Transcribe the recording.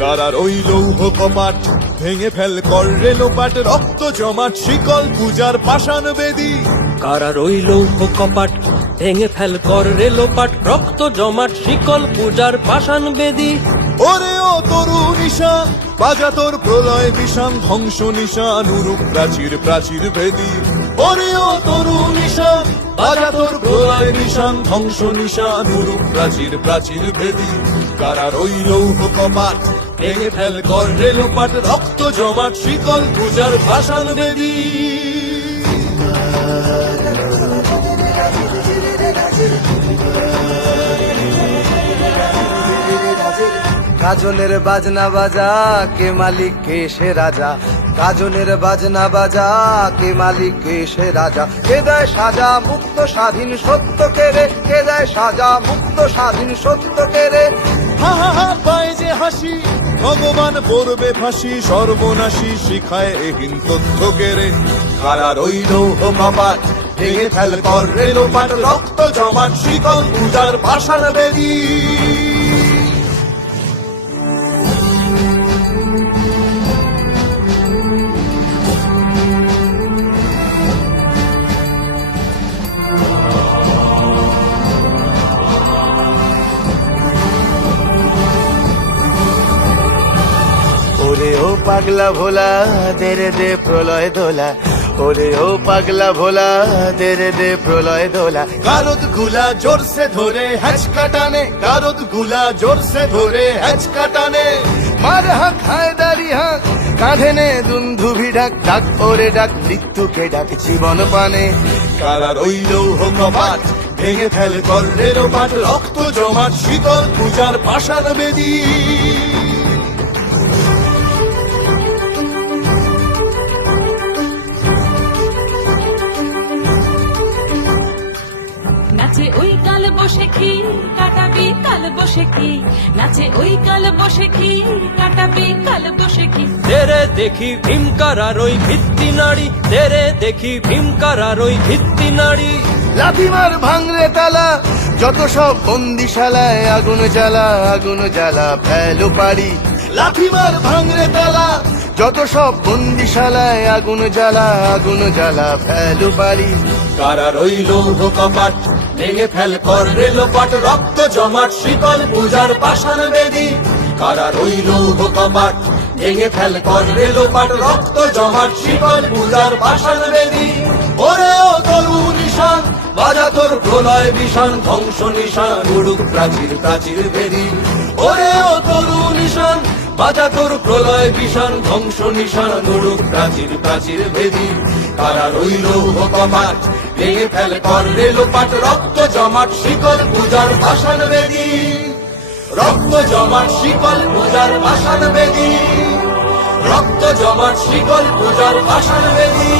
কারার ওই লৌহ কপাট ভেঙে ফেল কর রে লোপাট, রক্ত জমাট শিকল পূজার পাষাণ বেদী। কারার ওই লৌহ কপাট ভেঙে ফেল কর রে লোপাট, রক্ত জমাট শিকল পূজার পাষাণ বেদী। ওরে ও তরু নিশান বাজা তোর প্রলয় বিষান, ধ্বংস নিশান উরুক প্রাচীর প্রাচীর ভেদী। ওরে ও তরু নিশান বাজা তোর প্রলয় নিশান, ধ্বংস নিশান উরুক প্রাচীর প্রাচীর ভেদী। কারার ওই লৌহ কপাট ভেঙে ফেল কর রে লোপাট, রক্ত জমাট শিকল পূজার পাষাণ বেদী। কাজলের বাজনা বাজা কে মালিক কে সে রাজা, কাজলের বাজনা বাজা কে মালিক কে সে রাজা। কে দেয় সাজা মুক্ত স্বাধীন সত্য কে রে, কে দেয় সাজা মুক্ত স্বাধীন সত্য কে রে। হা হা হা পায় যে হাসি ভগবান পড়বে ফাঁসি, সর্বনাশী শিখায় এহীন তথ্য কেড়ে। কারার ওই লৌহ কপাট ভেঙে ফেল কর রে লোপাট, রক্ত জমাট শিকল পূজার পাষাণ বেদী। ওরে ও পাগলা ভোলা দে রে দে প্রলয় দোলা, ওরে ও পাগলা ভোলা দে রে দে প্রলয় দোলা। গারদ গুলা জোরসে ধরে হ্যাচকা টানে, গারদ গুলা জোরসে ধরে হ্যাচকা টানে। মার হাক হায়দারি হাক কাঁধে নে দুন্ধুভি ডাক, ডাক ওরে ডাক মৃত্যুকে ডাক জীবন পানে। কারার ওই লৌহ কপাট ভেঙে ফেল কর রে লোপাট, রক্ত জমাট শীতল পূজার পাষাণ বেদী। নাচে ওই কাল বসে কি কাটাবি কাল বসে কি, নাচে ওই কাল বসে কি কাটাবি কাল বসে কি। তেরে দেখি ভীমকারার ওই ভিত্তি নাড়ি, তেরে দেখি ভীমকারার ওই ভিত্তি নাড়ি। লাথিমার ভাঙরে তালা যত সব বন্দিশালায়, আগুন জ্বালা আগুন জ্বালা ফেলো পারি। লাথিমার ভাঙরে তালা যত সব বন্দিশালায়, আগুন জ্বালা আগুন জ্বালা ফেলো পারি। কারার ওই লৌহ কপাট ভেঙে ফেল কর রে লোপাট, রক্ত জমাট শিকল পূজার পাষাণ বেদী। কারার ওই লৌহ কপাট ভেঙে ফেল কর রে লোপাট, রক্ত জমাট শিকল পূজার পাষাণ বেদী। ওরে ও তরু নিশান বাজা তোর প্রলয় বিষান, ধ্বংস নিশান উড়ুক প্রাচীর প্রাচীর ভেদী। ওরে ও তরু নিশান বাজা তোর প্রলয় বিষান, ধ্বংস নিশান উড়ুক প্রাচীর প্রাচীর ভেদী। কারার ওই লৌহ কপাট ভেঙে ফেল কর রে লোপাট, রক্ত জমাট শিকল পূজার পাষাণ বেদী। রক্ত জমাট শিকল পূজার পাষাণ বেদী, রক্ত জমাট শিকল পূজার পাষাণ বেদী।